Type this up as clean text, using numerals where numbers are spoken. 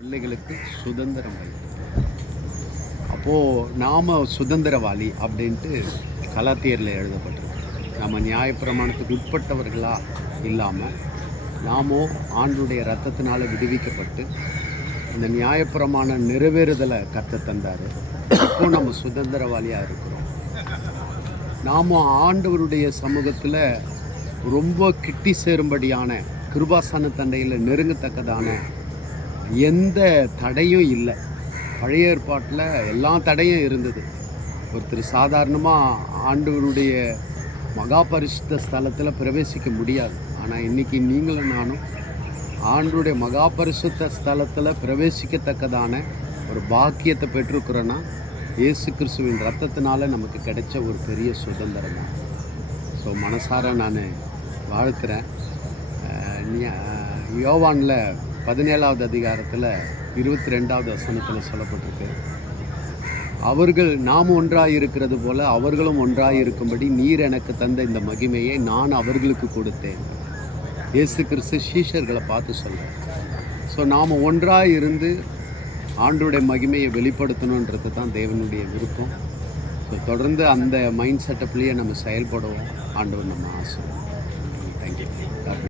பிள்ளைகளுக்கு சுதந்திரம் அளித்தது. அப்போது நாம் சுதந்திரவாளி அப்படின்ட்டு கலாத்தியரில் எழுதப்பட்டிருக்கு. நம்ம நியாயப்பிரமாணத்துக்கு உட்பட்டவர்களாக இல்லாமல் நாமோ ஆண்டுடைய இரத்தத்தினால் விடுவிக்கப்பட்டு அந்த நியாயப்பிரமாண நிறைவேறுதலை கற்று தந்தார். இப்போ நம்ம சுதந்திரவாளியாக இருக்கிறோம். நாம் ஆண்டவருடைய சமூகத்தில் ரொம்ப கிட்டி சேரும்படியான கிருபாசன தண்டையில் நெருங்கத்தக்கதான எந்த தடையும் இல்லை. பழைய ஏற்பாட்டில் எல்லா தடையும் இருந்தது. ஒருத்தர் சாதாரணமாக ஆண்டவருடைய மகா பரிசுத்த ஸ்தலத்தில் பிரவேசிக்க முடியாது. ஆனால் இன்றைக்கி நீங்களும் நானும் ஆண்டவருடைய மகா பரிசுத்த ஸ்தலத்தில் பிரவேசிக்கத்தக்கதான ஒரு பாக்கியத்தை பெற்றிருக்கிறோன்னா இயேசு கிறிஸ்துவின் ரத்தத்தினால நமக்கு கிடைச்ச ஒரு பெரிய சுதந்திரம் தான். ஸோ மனசார நான் வாழ்த்துறேன். யோவானில் 17வது அதிகாரத்தில் 22வது வசனத்தில் சொல்லப்பட்டிருக்கு, அவர்கள் நாம் ஒன்றாக இருக்கிறது போல அவர்களும் ஒன்றாக இருக்கும்படி நீர் எனக்கு தந்த இந்த மகிமையை நான் அவர்களுக்கு கொடுத்தேன். இயேசு கிறிஸ்து சீஷர்களை பார்த்து சொல்கிறேன். ஸோ நாம் ஒன்றாக இருந்து ஆண்டோடைய மகிமையை வெளிப்படுத்தணுன்றது தான் தேவனுடைய விருப்பம். ஸோ தொடர்ந்து அந்த மைண்ட் செட்டப்லேயே நம்ம செயல்படுவோம். ஆண்டவர் நம்ம ஆசை. தேங்க்யூ.